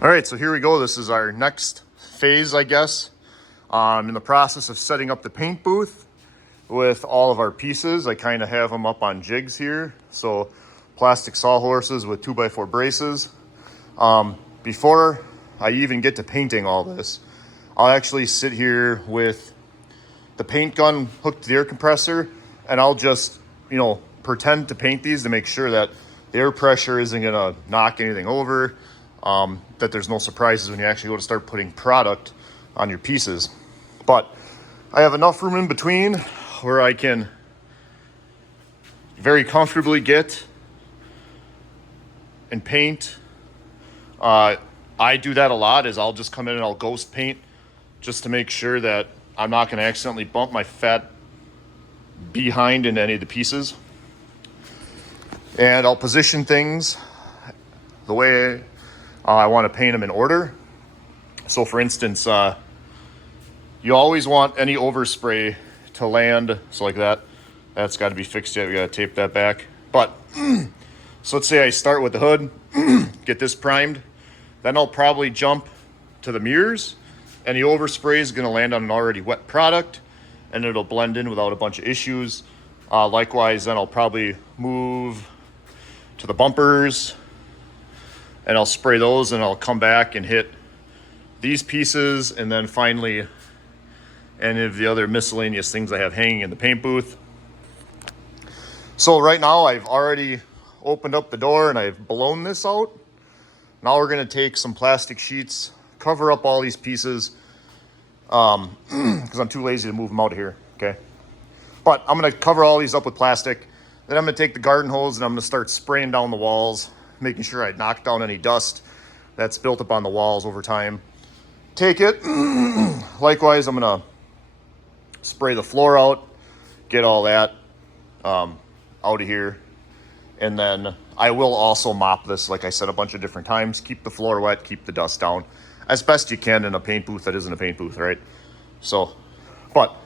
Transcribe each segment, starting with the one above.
All right, so here we go. This is our next phase, I guess. I'm in the process of setting up the paint booth with all of our pieces. I kind of have them up on jigs here. So plastic sawhorses with 2x4 braces. Before I even get to painting all this, I'll actually sit here with the paint gun hooked to the air compressor, and I'll just, pretend to paint these to make sure that the air pressure isn't gonna knock anything over, that there's no surprises when you actually go to start putting product on your pieces. But I have enough room in between where I can very comfortably get and paint. I do that a lot, is I'll just come in and I'll ghost paint just to make sure that I'm not going to accidentally bump my fat behind into any of the pieces. And I'll position things the way I want to paint them in order. So for instance, you always want any overspray to land. So like that, that's got to be fixed yet. We got to tape that back. But so let's say I start with the hood, get this primed. Then I'll probably jump to the mirrors, and the overspray is going to land on an already wet product, and it'll blend in without a bunch of issues. Likewise, then I'll probably move to the bumpers, and I'll spray those, and I'll come back and hit these pieces, and then finally any of the other miscellaneous things I have hanging in the paint booth. So right now I've already opened up the door and I've blown this out. Now we're going to take some plastic sheets, cover up all these pieces, because I'm too lazy to move them out of here, okay? But I'm going to cover all these up with plastic. Then I'm going to take the garden hose and I'm going to start spraying down the walls, making sure I knock down any dust that's built up on the walls over time. Take it. Likewise, I'm going to spray the floor out, get all that out of here. And then I will also mop this, like I said, a bunch of different times. Keep the floor wet, keep the dust down as best you can in a paint booth that isn't a paint booth, right? So, but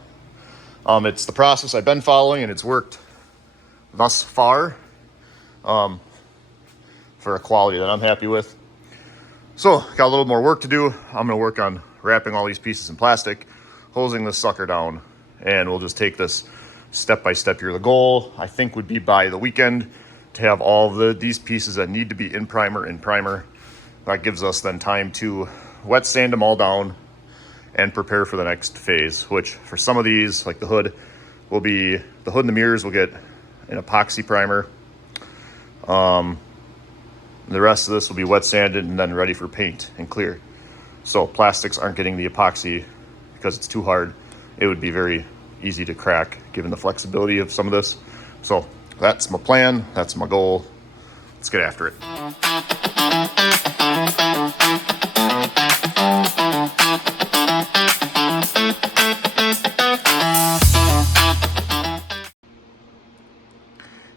it's the process I've been following, and it's worked thus far for a quality that I'm happy with. So, got a little more work to do. I'm going to work on wrapping all these pieces in plastic, hosing this sucker down, and we'll just take this step by step here. The goal, I think, would be by the weekend to have all of these pieces that need to be in primer. That gives us then time to wet sand them all down and prepare for the next phase, which for some of these, like the hood, will be, the hood and the mirrors will get an epoxy primer. The rest of this will be wet sanded and then ready for paint and clear. So plastics aren't getting the epoxy because it's too hard. It would be very easy to crack given the flexibility of some of this. So that's my plan, that's my goal. Let's get after it.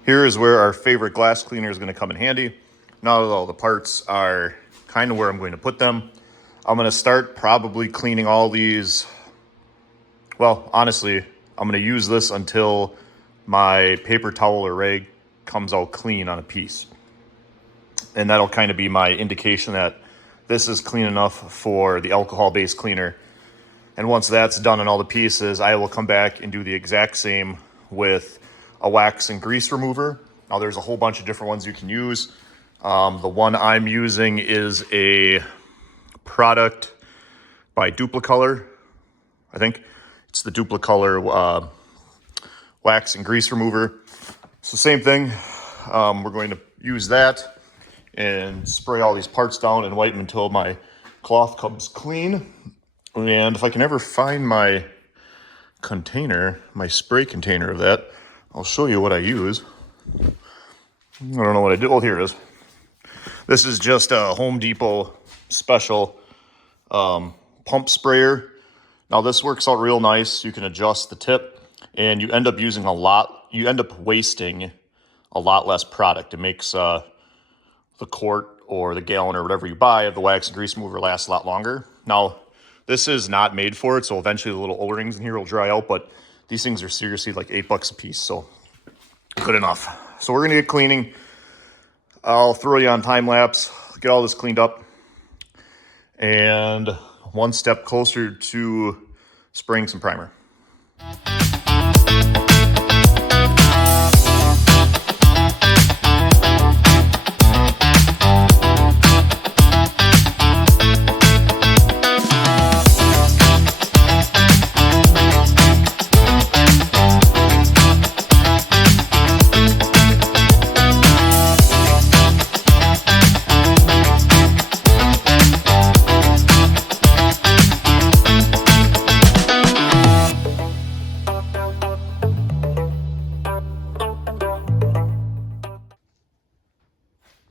Here is where our favorite glass cleaner is going to come in handy. Now that all the parts are kind of where I'm going to put them, I'm going to start probably cleaning all these. Well, honestly, I'm going to use this until my paper towel or rag comes out clean on a piece. And that'll kind of be my indication that this is clean enough for the alcohol-based cleaner. And once that's done on all the pieces, I will come back and do the exact same with a wax and grease remover. Now there's a whole bunch of different ones you can use. The one I'm using is a product by Duplicolor. I think it's the Duplicolor wax and grease remover. So same thing, we're going to use that and spray all these parts down and wipe them until my cloth comes clean. And if I can ever find my container, my spray container of that, I'll show you what I use. I don't know what I did. Oh, here it is. This is just a Home Depot special pump sprayer. Now this works out real nice. You can adjust the tip and you end up using you end up wasting a lot less product. It makes the quart or the gallon or whatever you buy of the wax and grease remover last a lot longer. Now, this is not made for it, so eventually the little O-rings in here will dry out, but these things are seriously like $8 a piece. So Good enough. So we're gonna get cleaning. I'll throw you on time lapse, get all this cleaned up, and one step closer to spraying some primer.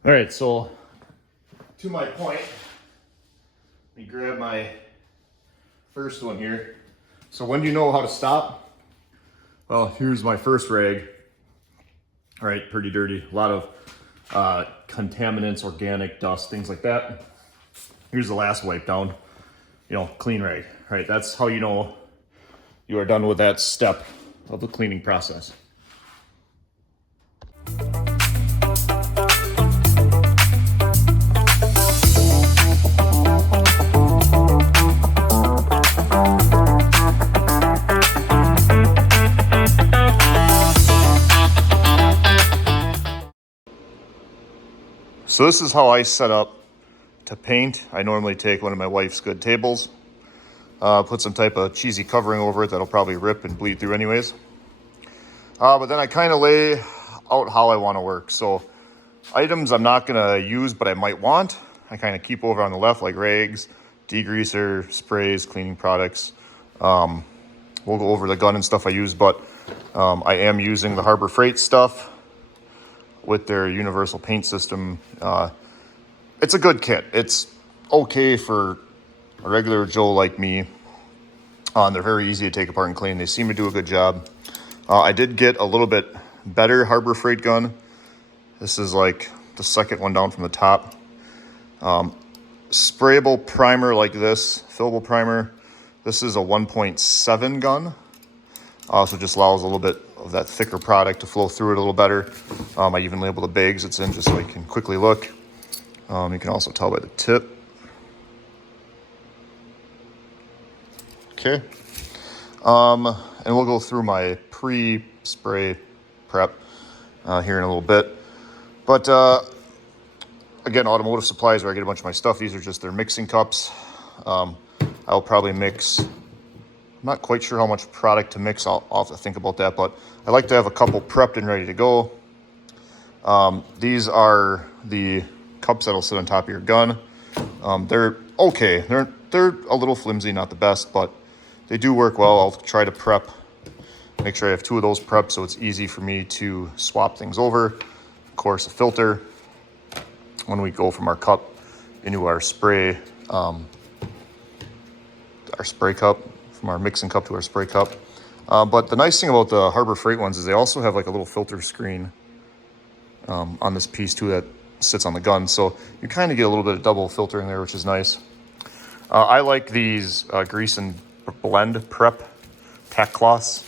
All right, so to my point, let me grab my first one here. So when do you know how to stop? Well, here's my first rag. All right, pretty dirty. A lot of contaminants, organic dust, things like that. Here's the last wipe down, clean rag. All right, that's how you know you are done with that step of the cleaning process. So this is how I set up to paint. I normally take one of my wife's good tables, put some type of cheesy covering over it that'll probably rip and bleed through anyways. But then I kind of lay out how I want to work. So items I'm not going to use but I might want, I kind of keep over on the left, like rags, degreaser, sprays, cleaning products. We'll go over the gun and stuff I use, but I am using the Harbor Freight stuff with their universal paint system. It's a good kit. It's okay for a regular Joe like me. They're very easy to take apart and clean. They seem to do a good job. I did get a little bit better Harbor Freight gun. This is like the second one down from the top. Sprayable primer like this, fillable primer. This is a 1.7 gun. So it just allows a little bit of that thicker product to flow through it a little better. I even label the bags it's in just so you can quickly look. You can also tell by the tip. Okay. And we'll go through my pre-spray prep here in a little bit. But again, Automotive Supplies, where I get a bunch of my stuff. These are just their mixing cups. I'll probably mix, I'm not quite sure how much product to mix. I'll have to think about that, but I like to have a couple prepped and ready to go. These are the cups that'll sit on top of your gun. They're okay. They're a little flimsy, not the best, but they do work well. I'll try to prep, make sure I have two of those prepped so it's easy for me to swap things over. Of course, a filter when we go from our cup into our spray cup, from our mixing cup to our spray cup. But the nice thing about the Harbor Freight ones is they also have like a little filter screen on this piece too that sits on the gun. So you kind of get a little bit of double filtering there, which is nice. I like these grease and blend prep tack cloths.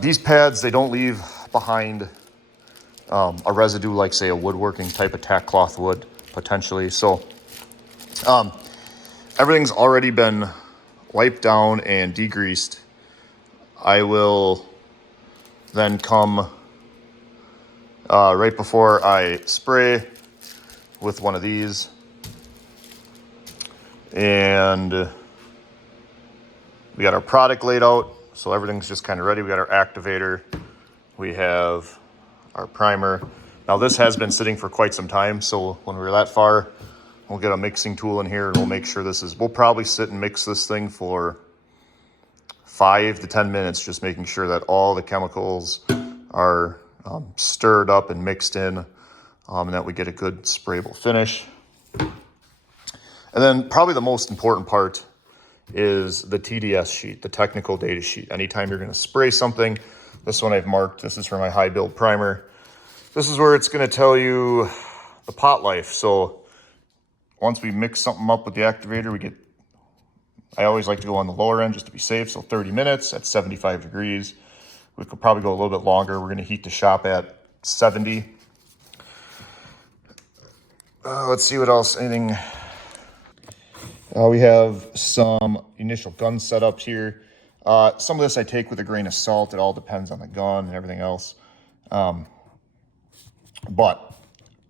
These pads, they don't leave behind a residue like, say, a woodworking type of tack cloth would potentially. So everything's already been wiped down and degreased. I will then come right before I spray with one of these, and we got our product laid out, so everything's just kind of ready. We got our activator, we have our primer. Now this has been sitting for quite some time, so when we're that far, we'll get a mixing tool in here and we'll make sure we'll probably sit and mix this thing for 5 to 10 minutes, just making sure that all the chemicals are stirred up and mixed in, and that we get a good sprayable finish. And then probably the most important part is the TDS sheet, the technical data sheet. Anytime you're going to spray something, this one I've marked, this is for my high build primer. This is where it's going to tell you the pot life. So once we mix something up with the activator, I always like to go on the lower end just to be safe. So 30 minutes at 75 degrees. We could probably go a little bit longer. We're going to heat the shop at 70. Let's see what else. Anything. We have some initial gun setups here. Some of this I take with a grain of salt. It all depends on the gun and everything else. But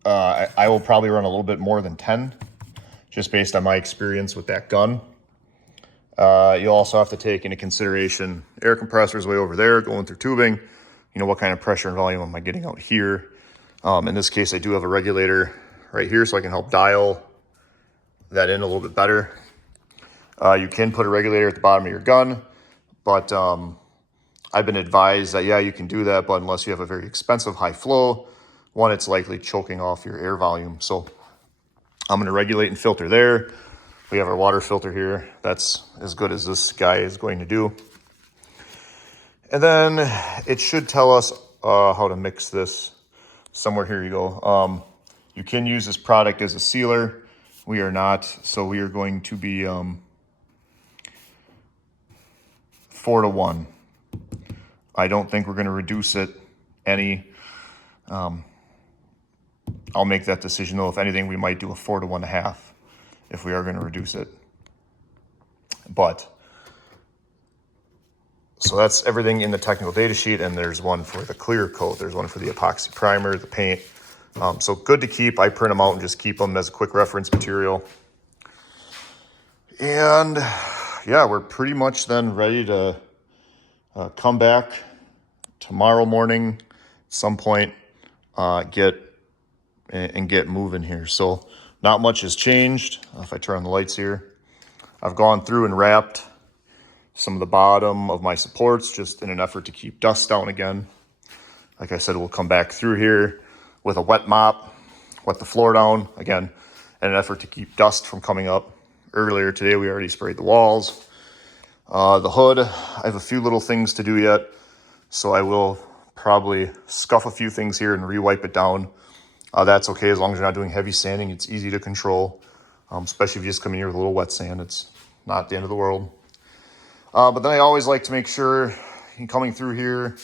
I will probably run a little bit more than 10, just based on my experience with that gun. You'll also have to take into consideration air compressors way over there going through tubing. You know, what kind of pressure and volume am I getting out here? In this case, I do have a regulator right here, so I can help dial that in a little bit better. You can put a regulator at the bottom of your gun, but I've been advised that, yeah, you can do that, but unless you have a very expensive high flow, one, it's likely choking off your air volume. So I'm going to regulate and filter there. We have our water filter here. That's as good as this guy is going to do. And then it should tell us how to mix this. Somewhere here you go. You can use this product as a sealer. We are not, so we are going to be 4-to-1. I don't think we're going to reduce it any. I'll make that decision though. If anything, we might do a 4-to-1.5 if we are going to reduce it. But so that's everything in the technical data sheet, and there's one for the clear coat. There's one for the epoxy primer, the paint. So good to keep. I print them out and just keep them as a quick reference material. And yeah, we're pretty much then ready to come back tomorrow morning at some point, get moving here. So not much has changed. If I turn on the lights here, I've gone through and wrapped some of the bottom of my supports just in an effort to keep dust down again. Like I said, we'll come back through here with a wet mop, wet the floor down again, in an effort to keep dust from coming up. Earlier today, we already sprayed the walls. The hood, I have a few little things to do yet, so I will probably scuff a few things here and re-wipe it down. That's okay as long as you're not doing heavy sanding. It's easy to control, especially if you just come in here with a little wet sand. It's not the end of the world. But then I always like to make sure, coming through here,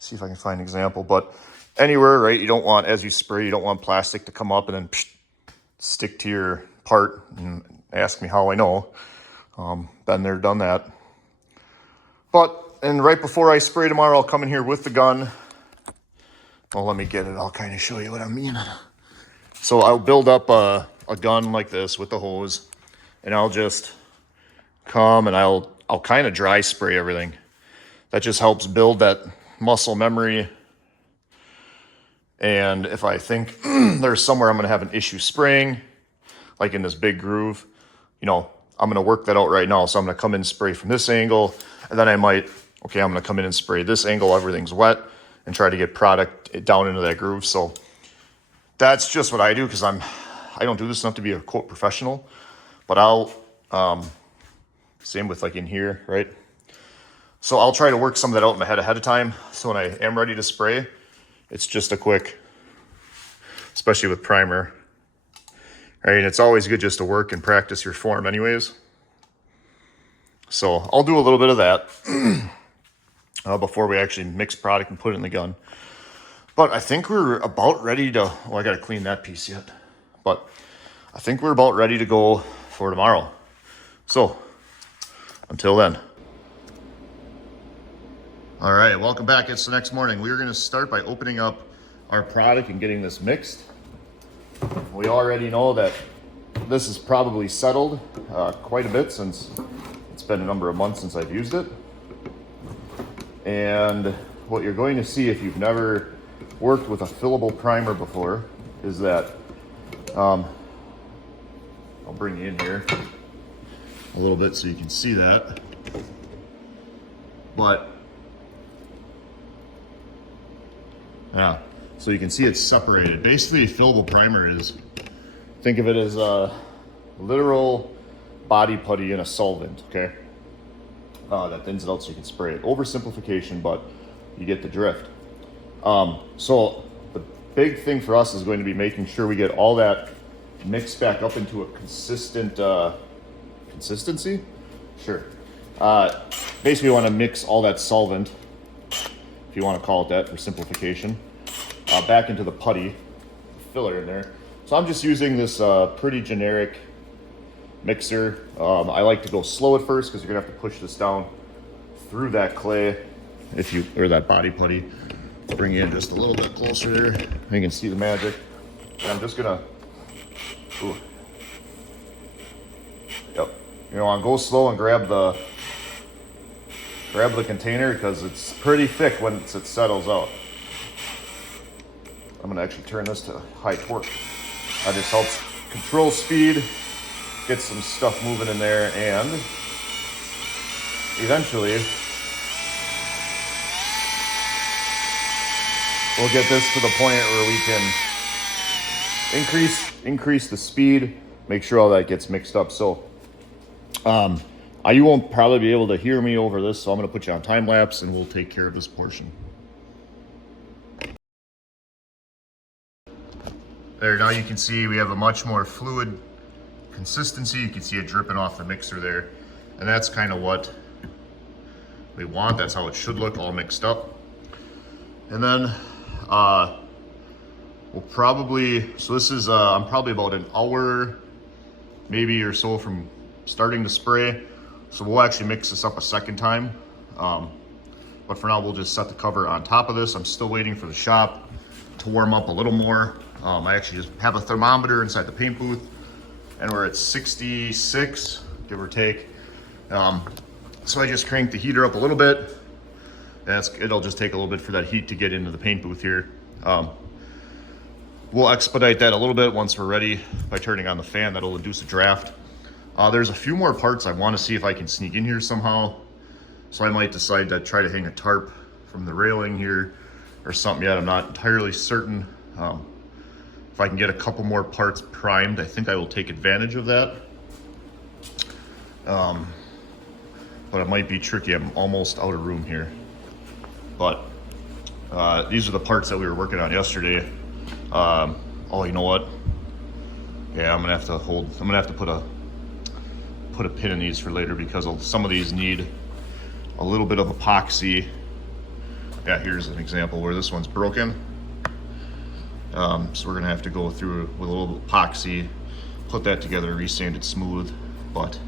see if I can find an example, but anywhere, right, you don't want, as you spray, you don't want plastic to come up and then stick to your part and ask me how I know. Been there, done that. And right before I spray tomorrow, I'll come in here with the gun. Well, let me get it. I'll kind of show you what I mean. So I'll build up a gun like this with the hose, and I'll just come and I'll kind of dry spray everything. That just helps build that muscle memory. And if I think there's somewhere I'm going to have an issue spraying, like in this big groove, I'm going to work that out right now. So I'm going to come in and spray from this angle, and then I'm going to come in and spray this angle. Everything's wet, and try to get product down into that groove. So that's just what I do, because I don't do this enough to be a quote professional, but I'll, same with like in here, right? So I'll try to work some of that out in my head ahead of time. So when I am ready to spray, it's just a quick, especially with primer, right? And it's always good just to work and practice your form anyways. So I'll do a little bit of that before we actually mix product and put it in the gun. But I think we're about ready to, I got to clean that piece yet. But I think we're about ready to go for tomorrow. So until then. All right, welcome back. It's the next morning. We are going to start by opening up our product and getting this mixed. We already know that this is probably settled quite a bit, since it's been a number of months since I've used it. And what you're going to see if you've never worked with a fillable primer before is that, I'll bring you in here a little bit so you can see that. But yeah, so you can see it's separated. Basically, a fillable primer is, think of it as a literal body putty in a solvent, okay? That thins it out so you can spray it. Oversimplification, but you get the drift. So the big thing for us is going to be making sure we get all that mixed back up into a consistent consistency. Sure. Basically, we want to mix all that solvent if you want to call it that for simplification, back into the putty filler in there. So I'm just using this pretty generic mixer. I like to go slow at first because you're gonna have to push this down through that clay, or that body putty. Bring you in just a little bit closer there. You can see the magic. And I'm just gonna, ooh. Yep. You know, I'll go slow and grab the container because it's pretty thick once it settles out. I'm gonna actually turn this to high torque. That just helps control speed, get some stuff moving in there, and eventually we'll get this to the point where we can increase the speed, make sure all that gets mixed up. So you won't probably be able to hear me over this, so I'm gonna put you on time lapse and we'll take care of this portion. There, now you can see we have a much more fluid consistency. You can see it dripping off the mixer there. And that's kind of what we want. That's how it should look, all mixed up. And then we'll probably, so this is, I'm probably about an hour maybe or so from starting to spray. So we'll actually mix this up a second time. But for now, we'll just set the cover on top of this. I'm still waiting for the shop to warm up a little more. I actually just have a thermometer inside the paint booth and we're at 66, give or take. So I just cranked the heater up a little bit. It'll just take a little bit for that heat to get into the paint booth here. We'll expedite that a little bit once we're ready by turning on the fan. That'll induce a draft. There's a few more parts I want to see if I can sneak in here somehow. So I might decide to try to hang a tarp from the railing here or something yet. I'm not entirely certain. If I can get a couple more parts primed, I think I will take advantage of that. But it might be tricky. I'm almost out of room here. But these are the parts that we were working on yesterday. Oh, you know what? Yeah, I'm gonna have to put a pin in these for later because some of these need a little bit of epoxy. Yeah, here's an example where this one's broken. So we're gonna have to go through with a little epoxy, put that together, resand it smooth. But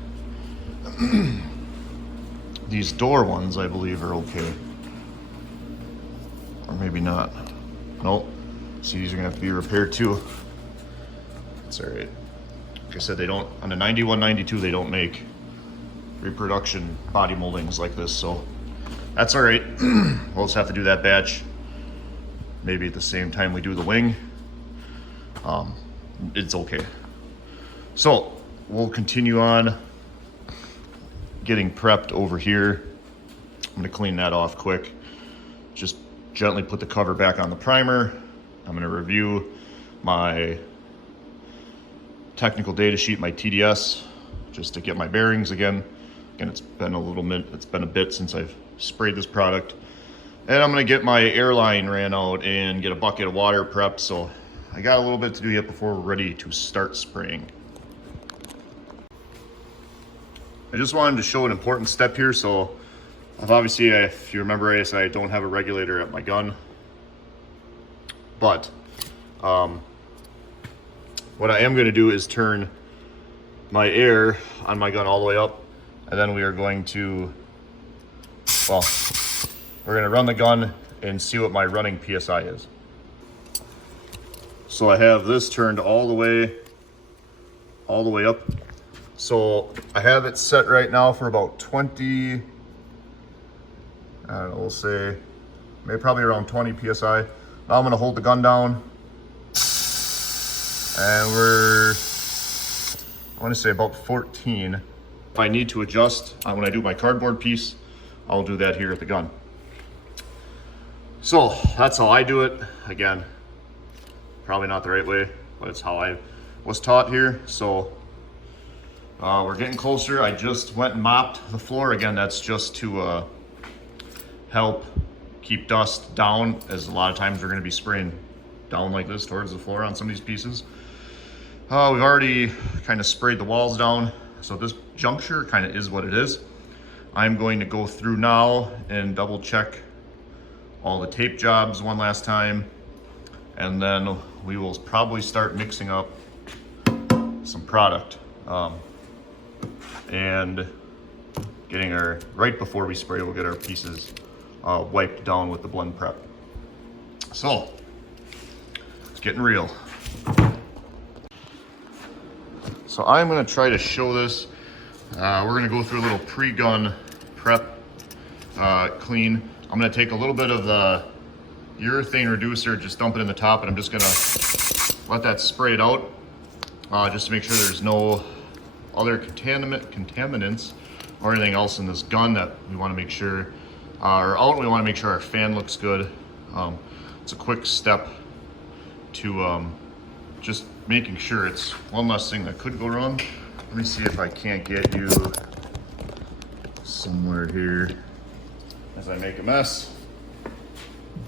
these door ones, I believe, are okay. Or maybe not. Nope. See, these are gonna have to be repaired too. It's all right. Like I said, they don't, on the 91, 92, they don't make reproduction body moldings like this, so that's all right. We'll just have to do that batch maybe at the same time we do the wing. It's okay. So we'll continue on getting prepped over here. I'm gonna clean that off quick. Just gently put the cover back on the primer. I'm gonna review my technical data sheet, my TDS, just to get my bearings again. Again, it's been a bit since I've sprayed this product. And I'm gonna get my airline ran out and get a bucket of water prepped. So I got a little bit to do yet before we're ready to start spraying. I just wanted to show an important step here. So I've obviously, if you remember, I said I don't have a regulator at my gun. But what I am gonna do is turn my air on my gun all the way up. And then we are going to, well, we're gonna run the gun and see what my running PSI is. So I have this turned all the way up. So I have it set right now for about 20, I don't know, we'll say, maybe probably around 20 PSI. Now I'm gonna hold the gun down and I wanna say about 14. If I need to adjust when I do my cardboard piece, I'll do that here at the gun. So that's how I do it. Again, probably not the right way, but it's how I was taught here. So we're getting closer. I just went and mopped the floor. Again, that's just to help keep dust down, as a lot of times we're gonna be spraying down like this towards the floor on some of these pieces. We've already kind of sprayed the walls down. So this juncture kind of is what it is. I'm going to go through now and double check all the tape jobs one last time, and then we will probably start mixing up some product and getting right before we spray, we'll get our pieces wiped down with the blend prep. So it's getting real. So I'm gonna try to show this. We're gonna go through a little pre-gun prep clean. I'm gonna take a little bit of the urethane reducer, just dump it in the top, and I'm just gonna let that spray it out, just to make sure there's no other contaminants or anything else in this gun that we wanna make sure are out. We wanna make sure our fan looks good. It's a quick step to just making sure. It's one less thing that could go wrong. Let me see if I can't get you somewhere here as I make a mess.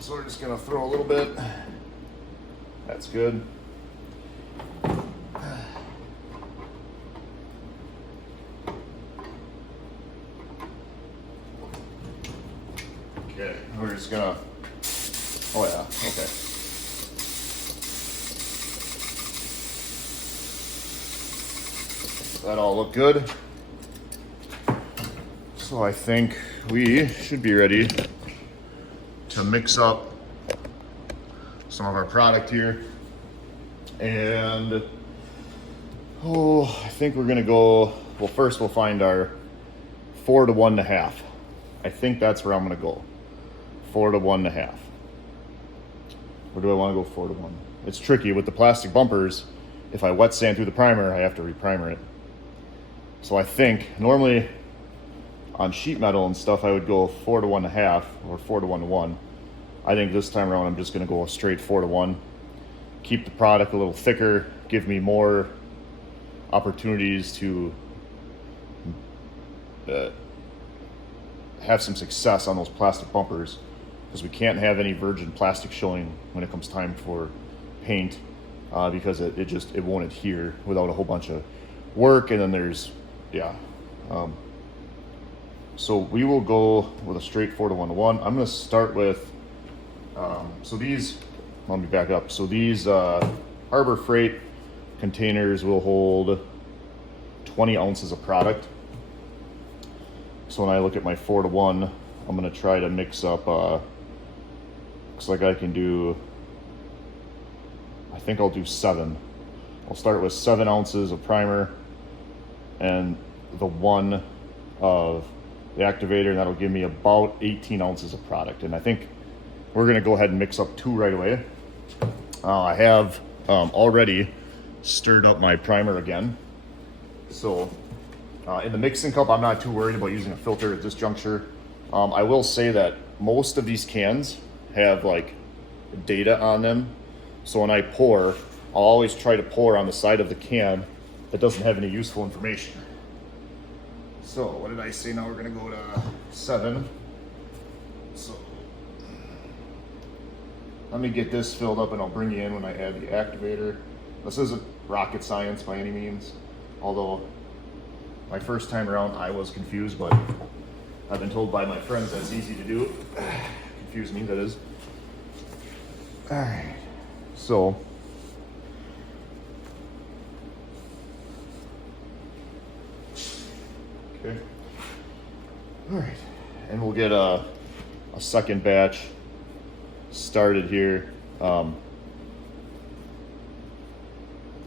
So we're just gonna throw a little bit. That's good. Okay, we're just gonna, oh yeah, okay. That all look good. So I think we should be ready to mix up some of our product here. And I think we're gonna go, well, first we'll find our 4 to 1.5. I think that's where I'm gonna go. 4 to 1.5. Or do I wanna go 4 to 1? It's tricky with the plastic bumpers. If I wet sand through the primer, I have to reprimer it. So I think normally on sheet metal and stuff, I would go 4 to 1.5 or 4 to 1 to 1. I think this time around, I'm just gonna go a straight 4 to 1. Keep the product a little thicker, give me more opportunities to have some success on those plastic bumpers, because we can't have any virgin plastic showing when it comes time for paint, because it won't adhere without a whole bunch of work. And then there's, yeah. So we will go with a straight 4 to 1 to 1. I'm gonna start with, so these, let me back up. So these Harbor Freight containers will hold 20 ounces of product. So when I look at my 4 to 1, I'm gonna try to mix up, looks like I can do, I think I'll do 7. I'll start with 7 ounces of primer and the 1 of the activator, and that'll give me about 18 ounces of product. And I think we're gonna go ahead and mix up 2 right away. I have already stirred up my primer again. So in the mixing cup, I'm not too worried about using a filter at this juncture. I will say that most of these cans have like data on them. So when I pour, I'll always try to pour on the side of the can that doesn't have any useful information. So what did I say? Now we're gonna go to 7. So let me get this filled up and I'll bring you in when I add the activator. This isn't rocket science by any means, although my first time around I was confused, but I've been told by my friends that's easy to do. Confuse me, that is. All right, so okay. All right, and we'll get a second batch started here. Oh,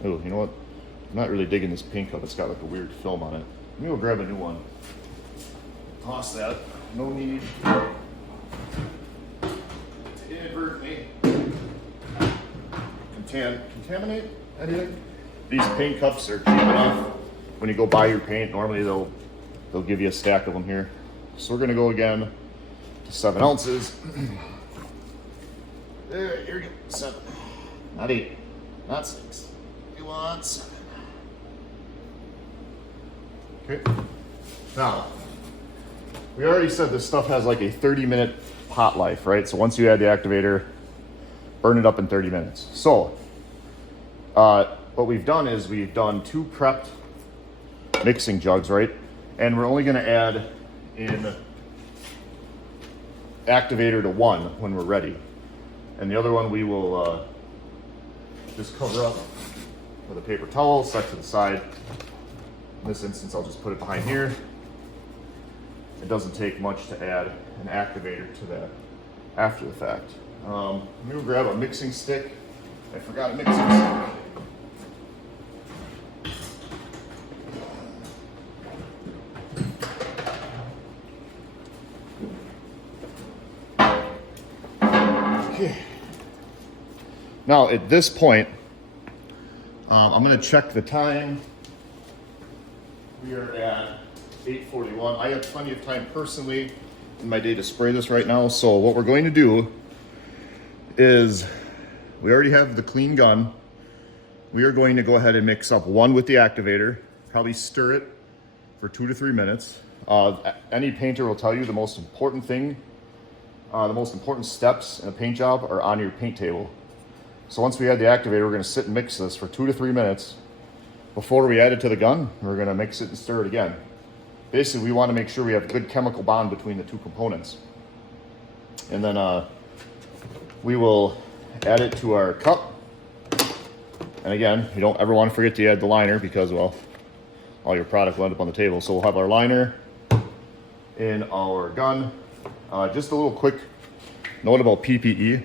you know what? I'm not really digging this paint cup. It's got like a weird film on it. Maybe we'll grab a new one. Toss that. No need to inadvertently contaminate anything. These paint cups are cheap enough. When you go buy your paint, normally they'll give you a stack of them here. So we're gonna go again to 7 ounces. There, here we go. 7, not 8, not 6. We want 7. Okay. Now, we already said this stuff has like a 30-minute hot life, right? So once you add the activator, burn it up in 30 minutes. So what we've done is we've done 2 prepped mixing jugs, right? And we're only gonna add in activator to 1 when we're ready. And the other one we will just cover up with a paper towel, set to the side. In this instance, I'll just put it behind here. It doesn't take much to add an activator to that after the fact. Let me grab a mixing stick. I forgot a mixing stick. Okay. Now at this point, I'm going to check the time. We are at 8:41. I have plenty of time personally in my day to spray this right now. So what we're going to do is, we already have the clean gun. We are going to go ahead and mix up 1 with the activator, probably stir it for 2 to 3 minutes. Any painter will tell you the most important thing, the most important steps in a paint job are on your paint table. So once we add the activator, we're going to sit and mix this for 2 to 3 minutes before we add it to the gun. We're going to mix it and stir it again. Basically, we want to make sure we have a good chemical bond between the two components. And then we will add it to our cup. And again, you don't ever want to forget to add the liner because, well, all your product will end up on the table. So we'll have our liner in our gun. Just a little quick note about PPE.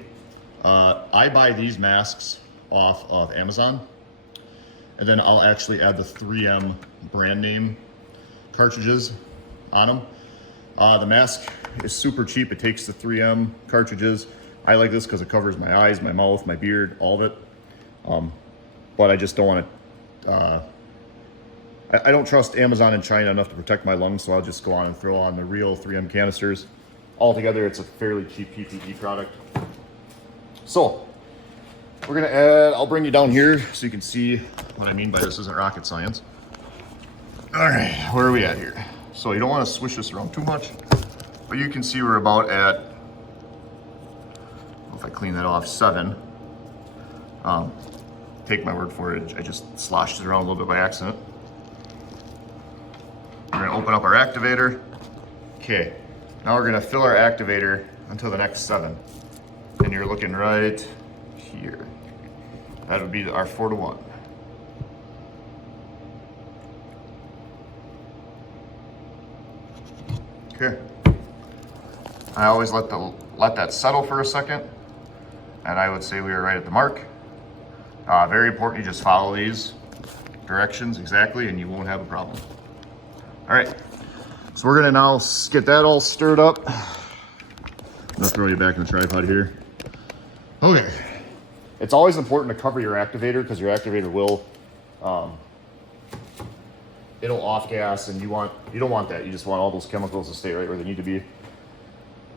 I buy these masks off of Amazon, and then I'll actually add the 3M brand name cartridges on them. The mask is super cheap. It takes the 3M cartridges. I like this because it covers my eyes, my mouth, my beard, all of it. But I just don't want to, I don't trust Amazon in China enough to protect my lungs, so I'll just go on and throw on the real 3M canisters. Altogether, it's a fairly cheap PPE product. So, we're gonna add, I'll bring you down here so you can see what I mean by this isn't rocket science. All right, where are we at here? So you don't wanna swish this around too much, but you can see we're about at, if I clean that off, 7. Take my word for it, I just sloshed it around a little bit by accident. We're gonna open up our activator. Okay, now we're gonna fill our activator until the next 7. And you're looking right here. That would be our 4 to 1. Okay. I always let that settle for a second, and I would say we are right at the mark. Very important, you just follow these directions exactly, and you won't have a problem. All right, so we're gonna now get that all stirred up. I'm gonna throw you back in the tripod here. Okay, it's always important to cover your activator because your activator will, it'll off gas, and you don't want that. You just want all those chemicals to stay right where they need to be.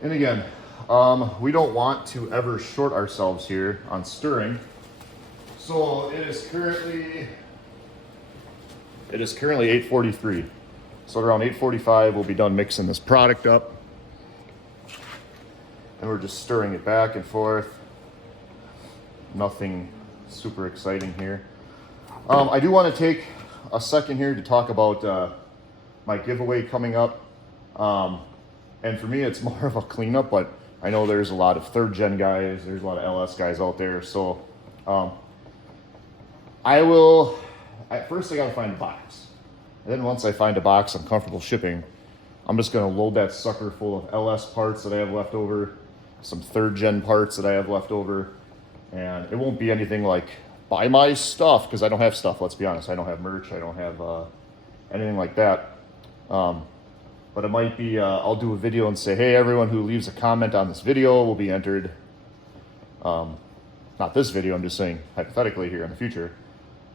And again, we don't want to ever short ourselves here on stirring. So it is currently 8:43. So around 8:45, we'll be done mixing this product up. And we're just stirring it back and forth. Nothing super exciting here. I do want to take a second here to talk about my giveaway coming up. And for me, it's more of a cleanup, but I know there's a lot of 3rd gen guys, there's a lot of LS guys out there. So at first I gotta find a box. And then once I find a box I'm comfortable shipping, I'm just gonna load that sucker full of LS parts that I have left over, some 3rd gen parts that I have left over, and it won't be anything like buy my stuff, because I don't have stuff, let's be honest. I don't have merch, I don't have anything like that. But it might be, I'll do a video and say, hey, everyone who leaves a comment on this video will be entered. Not this video, I'm just saying hypothetically here in the future.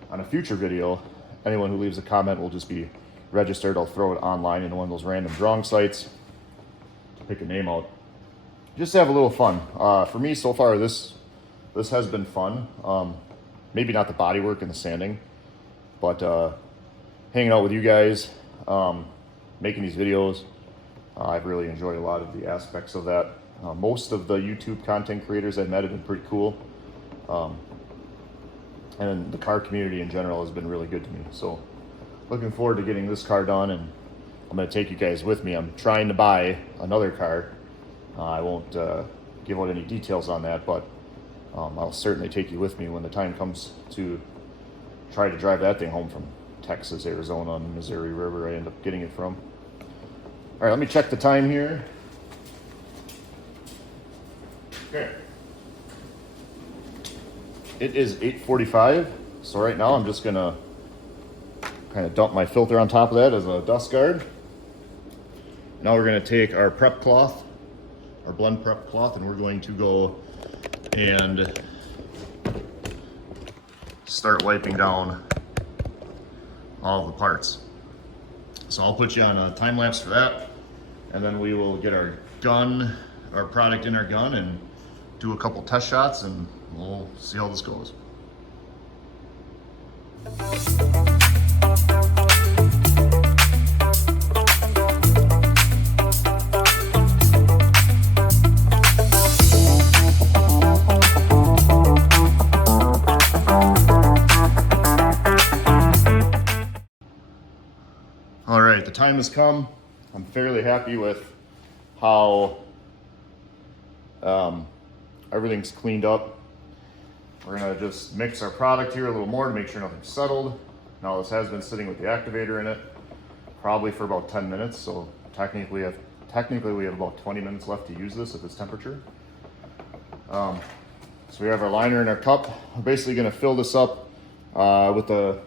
On a future video, anyone who leaves a comment will just be registered. I'll throw it online into one of those random drawing sites to pick a name out. Just to have a little fun. For me, so far, this has been fun. Maybe not the body work and the sanding, but hanging out with you guys, making these videos, I've really enjoyed a lot of the aspects of that. Most of the YouTube content creators I've met have been pretty cool. And the car community in general has been really good to me. So looking forward to getting this car done, and I'm gonna take you guys with me. I'm trying to buy another car. I won't give out any details on that, but I'll certainly take you with me when the time comes to try to drive that thing home from Texas, Arizona, and Missouri, wherever I end up getting it from. All right, let me check the time here. Okay. It is 8:45, so right now I'm just gonna kind of dump my filter on top of that as a dust guard. Now we're gonna take our prep cloth, our blend prep cloth, and we're going to go and start wiping down all of the parts. So I'll put you on a time lapse for that, and then we will get our gun, our product in our gun, and do a couple test shots, and we'll see how this goes. All right, the time has come. I'm fairly happy with how everything's cleaned up. We're gonna just mix our product here a little more to make sure nothing's settled. Now this has been sitting with the activator in it probably for about 10 minutes, so technically we have about 20 minutes left to use this at this temperature. So we have our liner in our cup. We're basically gonna fill this up with the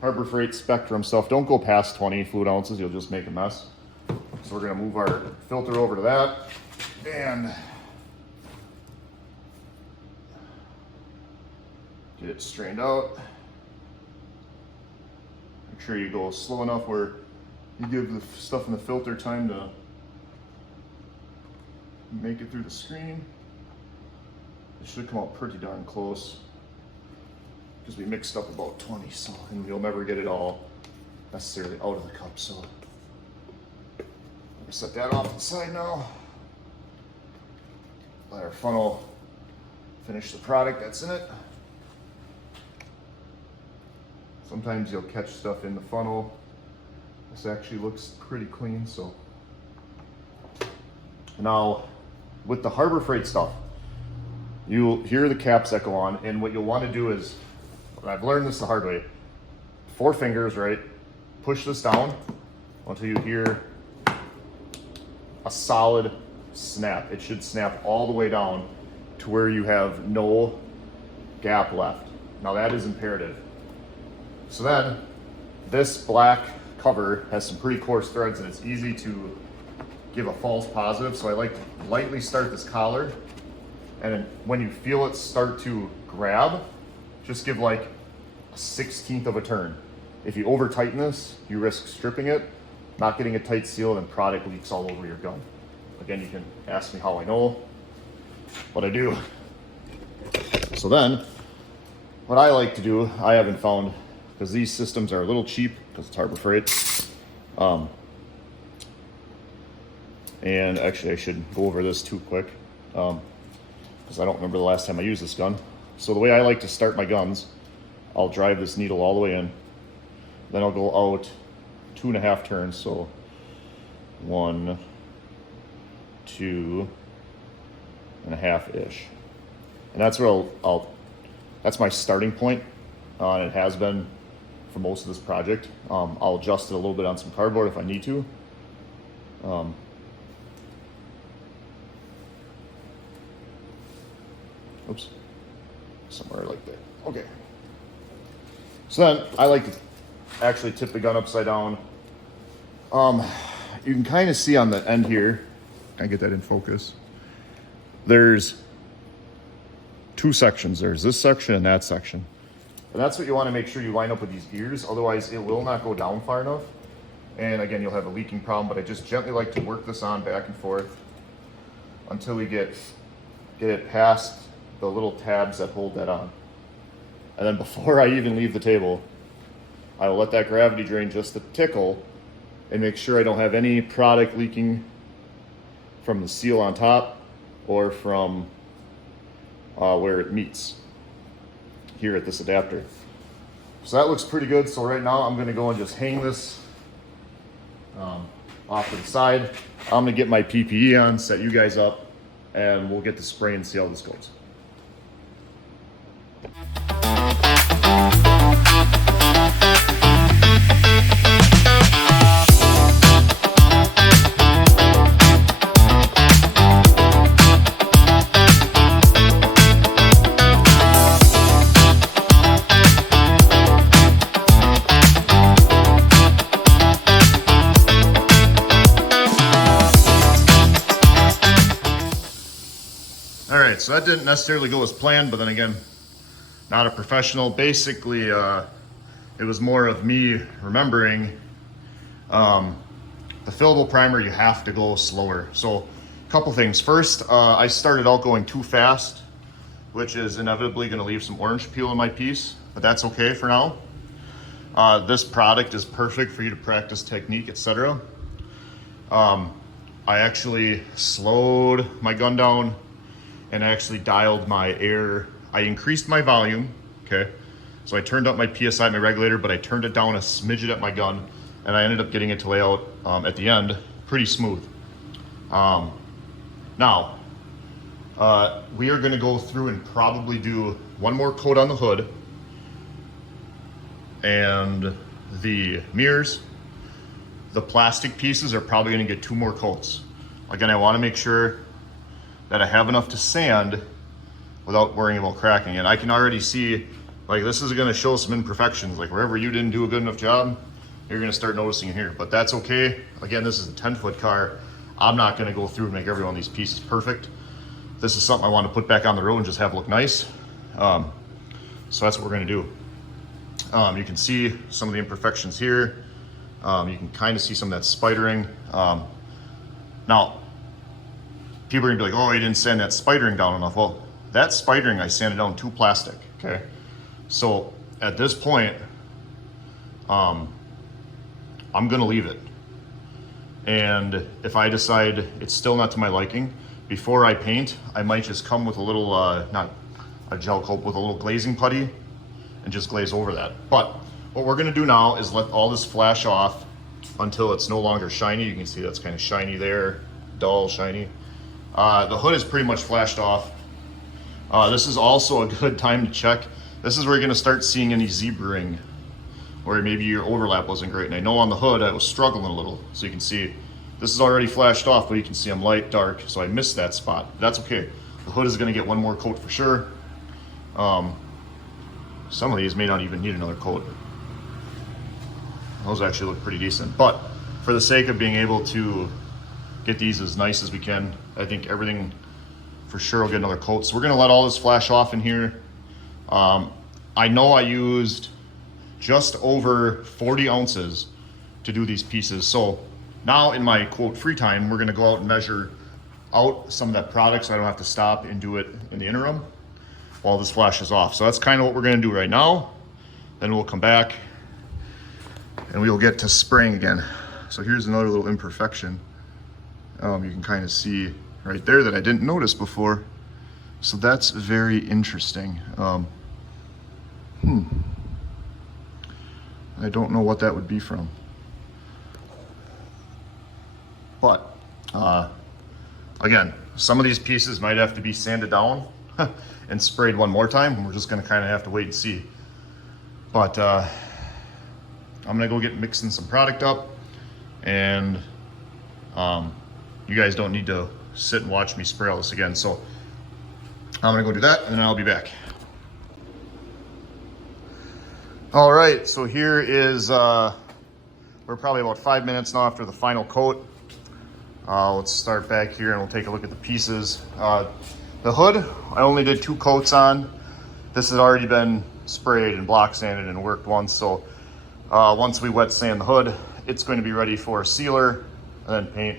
Harbor Freight Spectrum stuff. Don't go past 20 fluid ounces, you'll just make a mess. So we're gonna move our filter over to that, and get it strained out. Make sure you go slow enough where you give the stuff in the filter time to make it through the screen. It should come out pretty darn close because we mixed up about 20, so, and you'll never get it all necessarily out of the cup. So we'll set that off to the side now. Let our funnel finish the product that's in it. Sometimes you'll catch stuff in the funnel. This actually looks pretty clean. So now with the Harbor Freight stuff, you'll hear the caps that go on, and what you'll want to do is, I've learned this the hard way, 4 fingers, right? Push this down until you hear a solid snap. It should snap all the way down to where you have no gap left. Now that is imperative. So then this black cover has some pretty coarse threads, and it's easy to give a false positive. So I like to lightly start this collar, and then when you feel it start to grab, just give like a 1/16 of a turn. If you over tighten this, you risk stripping it, not getting a tight seal, and product leaks all over your gun. Again, you can ask me how I know, but I do. So then, what I like to do, I haven't found, because these systems are a little cheap because it's Harbor Freight. And actually I should go over this too quick because I don't remember the last time I used this gun. So the way I like to start my guns, I'll drive this needle all the way in, then I'll go out 2.5 turns. So 1, 2.5-ish. And that's where that's my starting point. And it has been for most of this project. I'll adjust it a little bit on some cardboard if I need to. Oops, somewhere like that. Okay. So then I like to actually tip the gun upside down. You can kind of see on the end here, can I get that in focus? There's 2 sections. There's this section and that section. And that's what you want to make sure you line up with these ears, otherwise it will not go down far enough. And again, you'll have a leaking problem, but I just gently like to work this on back and forth until we get it past the little tabs that hold that on. And then before I even leave the table, I will let that gravity drain just a tickle and make sure I don't have any product leaking from the seal on top or from where it meets here at this adapter. So that looks pretty good. So right now I'm going to go and just hang this off to the side. I'm gonna get my PPE on, set you guys up, and we'll get the spray and see how this goes. All right, so that didn't necessarily go as planned, but then again, not a professional. Basically, it was more of me remembering the fillable primer, you have to go slower. So a couple things. First, I started out going too fast, which is inevitably gonna leave some orange peel in my piece, but that's okay for now. This product is perfect for you to practice technique, etc. I actually slowed my gun down and I actually dialed my air. I increased my volume, okay? So I turned up my PSI, my regulator, but I turned it down a smidget at my gun, and I ended up getting it to lay out at the end pretty smooth. Now, we are gonna go through and probably do one more coat on the hood and the mirrors. The plastic pieces are probably gonna get 2 more coats. Again, I wanna make sure that I have enough to sand without worrying about cracking it. I can already see, like, this is gonna show some imperfections. Like wherever you didn't do a good enough job, you're gonna start noticing it here, but that's okay. Again, this is a 10-foot car. I'm not gonna go through and make every one of these pieces perfect. This is something I want to put back on the road and just have look nice. So that's what we're gonna do. You can see some of the imperfections here. You can kind of see some of that spidering. Now, people are gonna be like, oh, you didn't sand that spidering down enough. Well, that spidering I sanded down to plastic, okay? So at this point, I'm gonna leave it. And if I decide it's still not to my liking, before I paint, I might just come with a little, not a gel coat, with a little glazing putty and just glaze over that. But what we're gonna do now is let all this flash off until it's no longer shiny. You can see that's kind of shiny there, dull, shiny. The hood is pretty much flashed off. This is also a good time to check. This is where you're gonna start seeing any zebraing, or maybe your overlap wasn't great. And I know on the hood I was struggling a little. So you can see this is already flashed off, but you can see I'm light, dark, so I missed that spot. That's okay. The hood is gonna get 1 more coat for sure. Some of these may not even need another coat. Those actually look pretty decent. But for the sake of being able to get these as nice as we can, I think everything for sure will get another coat. So we're gonna let all this flash off in here. I know I used just over 40 ounces to do these pieces. So now in my quote free time, we're gonna go out and measure out some of that product so I don't have to stop and do it in the interim while this flashes off. So that's kind of what we're gonna do right now. Then we'll come back and we'll get to spraying again. So here's another little imperfection. You can kind of see right there that I didn't notice before. So that's very interesting. I don't know what that would be from. But again, some of these pieces might have to be sanded down and sprayed 1 more time. And we're just gonna kind of have to wait and see. But I'm gonna go get mixing some product up, and you guys don't need to sit and watch me spray all this again. So I'm gonna go do that and then I'll be back. All right, so here is, we're probably about 5 minutes now after the final coat. Let's start back here and we'll take a look at the pieces. The hood, I only did 2 coats on. This has already been sprayed and block sanded and worked once. So once we wet sand the hood, it's going to be ready for a sealer and then paint,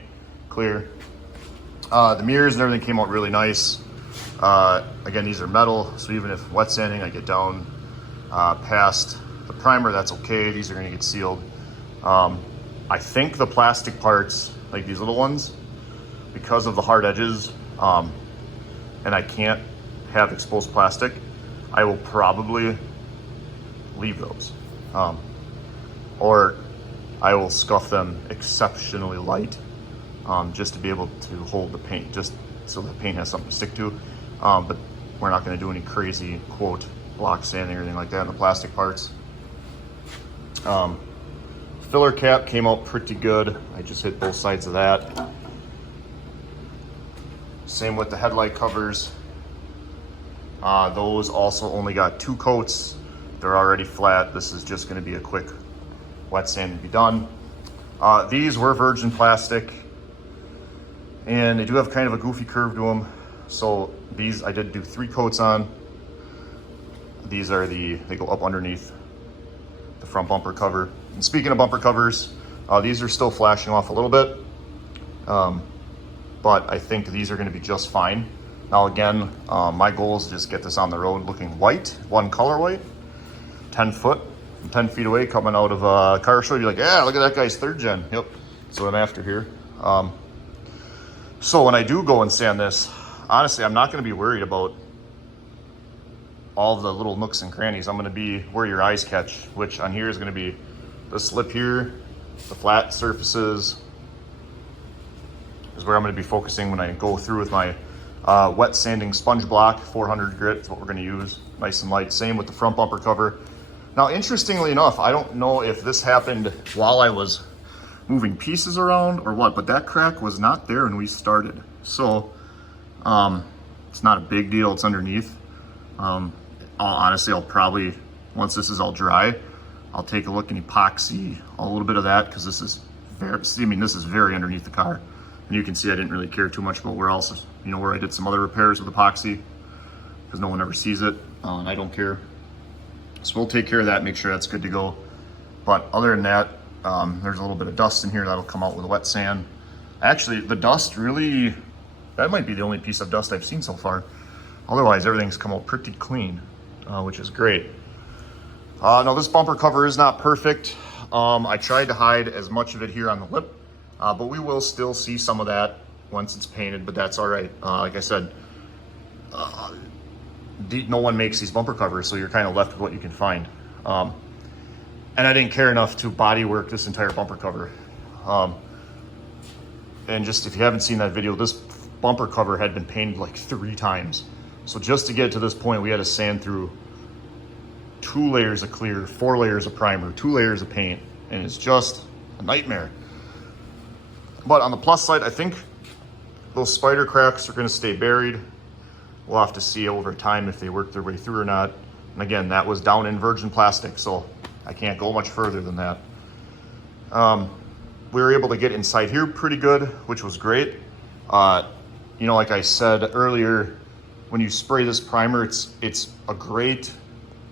clear. The mirrors and everything came out really nice. Again, these are metal, so even if wet sanding, I get down past the primer, that's okay. These are gonna get sealed. I think the plastic parts, like these little ones, because of the hard edges, and I can't have exposed plastic, I will probably leave those. Or I will scuff them exceptionally light, just to be able to hold the paint, just so the paint has something to stick to. But we're not going to do any crazy, quote, block sanding or anything like that in the plastic parts. Filler cap came out pretty good. I just hit both sides of that. Same with the headlight covers. Those also only got 2 coats. They're already flat. This is just going to be a quick wet sand and be done. These were virgin plastic, and they do have kind of a goofy curve to them. So these I did do 3 coats on. These are they go up underneath the front bumper cover. And speaking of bumper covers, these are still flashing off a little bit, but I think these are going to be just fine. Now again, my goal is to just get this on the road looking white, one color white, 10 foot, from 10 feet away, coming out of a car show. You'd be like, yeah, look at that guy's 3rd gen. Yep, that's what I'm after here. So when I do go and sand this, honestly, I'm not going to be worried about all the little nooks and crannies. I'm going to be where your eyes catch, which on here is going to be the slip here, the flat surfaces is where I'm going to be focusing when I go through with my wet sanding sponge block. 400 grit is what we're going to use, nice and light. Same with the front bumper cover. Now, interestingly enough, I don't know if this happened while I was moving pieces around or what, but that crack was not there when we started. So it's not a big deal. It's underneath. Honestly, I'll probably, once this is all dry, I'll take a look and epoxy a little bit of that, because this is this is very underneath the car. And you can see I didn't really care too much about where else, where I did some other repairs with epoxy, because no one ever sees it, and I don't care. So we'll take care of that, make sure that's good to go. But other than that, there's a little bit of dust in here that'll come out with a wet sand. Actually, the dust really, that might be the only piece of dust I've seen so far. Otherwise, everything's come out pretty clean, which is great. Now, this bumper cover is not perfect. I tried to hide as much of it here on the lip, but we will still see some of that once it's painted, but that's all right. Like I said, no one makes these bumper covers, so you're kind of left with what you can find. And I didn't care enough to body work this entire bumper cover. And just, if you haven't seen that video, this bumper cover had been painted like 3 times. So just to get to this point, we had to sand through 2 layers of clear, 4 layers of primer, 2 layers of paint, and it's just a nightmare. But on the plus side, I think those spider cracks are going to stay buried. We'll have to see over time if they work their way through or not. And again, that was down in virgin plastic, so I can't go much further than that. We were able to get inside here pretty good, which was great. Like I said earlier, when you spray this primer, it's a great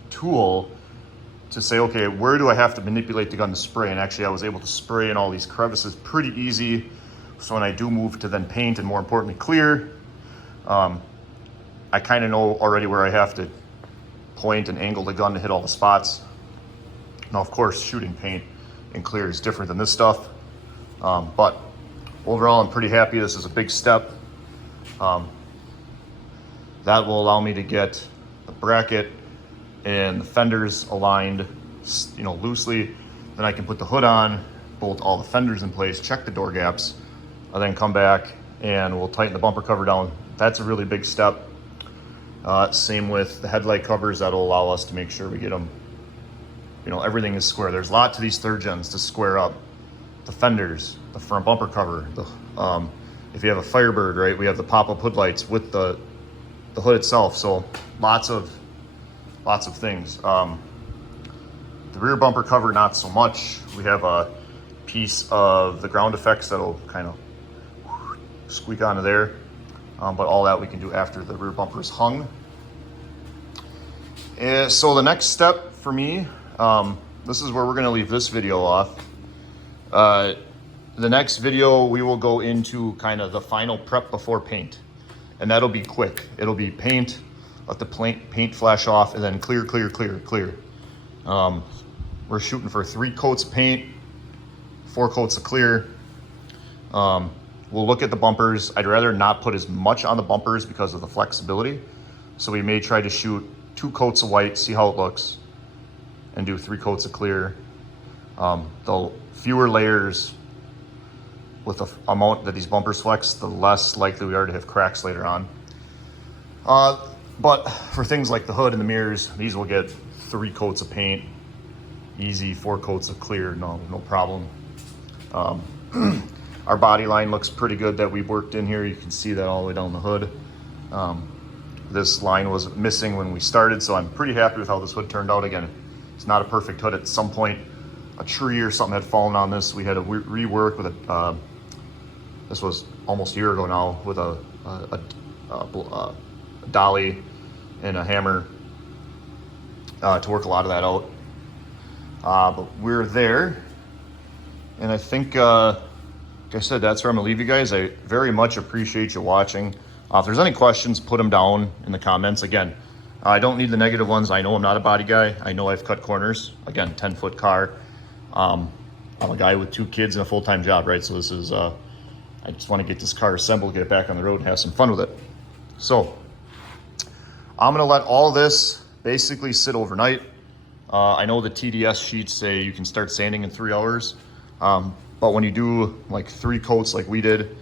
tool to say, okay, where do I have to manipulate the gun to spray? And actually I was able to spray in all these crevices pretty easy. So when I do move to then paint, and more importantly clear, I kind of know already where I have to point and angle the gun to hit all the spots. Now, of course, shooting paint in clear is different than this stuff. But overall, I'm pretty happy. This is a big step. That will allow me to get the bracket and the fenders aligned, loosely. Then I can put the hood on, bolt all the fenders in place, check the door gaps, and then come back and we'll tighten the bumper cover down. That's a really big step. Same with the headlight covers. That'll allow us to make sure we get them, everything is square. There's a lot to these 3rd gens to square up. The fenders, the front bumper cover, if you have a Firebird, right, we have the pop-up hood lights with the hood itself. So lots of things. The rear bumper cover, not so much. We have a piece of the ground effects that'll kind of squeak onto there. But all that we can do after the rear bumper is hung. And so the next step for me, this is where we're going to leave this video off. The next video, we will go into kind of the final prep before paint. And that'll be quick. It'll be paint, let the paint flash off, and then clear, clear, clear, clear. We're shooting for 3 coats of paint, 4 coats of clear. We'll look at the bumpers. I'd rather not put as much on the bumpers because of the flexibility. So we may try to shoot 2 coats of white, see how it looks, and do 3 coats of clear. The fewer layers with the amount that these bumpers flex, the less likely we are to have cracks later on. But for things like the hood and the mirrors, these will get 3 coats of paint, easy, 4 coats of clear, no problem. Our body line looks pretty good that we worked in here. You can see that all the way down the hood. This line was missing when we started, so I'm pretty happy with how this hood turned out. Again, it's not a perfect hood. At some point, a tree or something had fallen on this. We had to rework with a, this was almost a year ago now, with a dolly and a hammer to work a lot of that out. But we're there, and I think, like I said, that's where I'm gonna leave you guys. I very much appreciate you watching. If there's any questions, put them down in the comments. Again, I don't need the negative ones. I know I'm not a body guy. I know I've cut corners. Again, 10-foot car. I'm a guy with 2 kids and a full-time job, right? So this is, I just want to get this car assembled, get it back on the road, and have some fun with it. So I'm gonna let all this basically sit overnight. I know the TDS sheets say you can start sanding in 3 hours, but when you do like 3 coats like we did,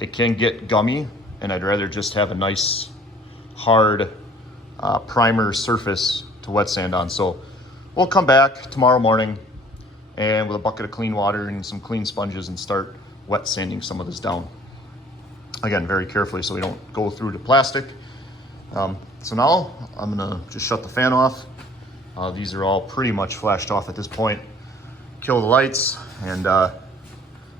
it can get gummy, and I'd rather just have a nice hard primer surface to wet sand on. So we'll come back tomorrow morning and with a bucket of clean water and some clean sponges and start wet sanding some of this down. Again, very carefully so we don't go through the plastic. So now I'm gonna just shut the fan off. These are all pretty much flashed off at this point. Kill the lights, and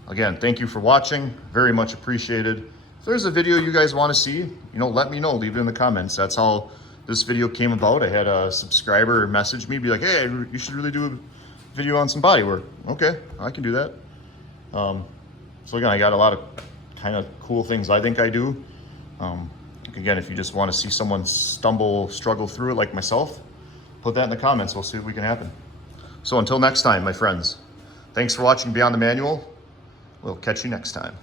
again, thank you for watching. Very much appreciated. If there's a video you guys want to see, let me know. Leave it in the comments. That's how this video came about. I had a subscriber message me, be like, hey, you should really do a video on some body work. Okay, I can do that. So again, I got a lot of kind of cool things I think I do. Again, if you just want to see someone struggle through it like myself, put that in the comments. We'll see what we can happen. So until next time, my friends, thanks for watching Beyond the Manual. We'll catch you next time.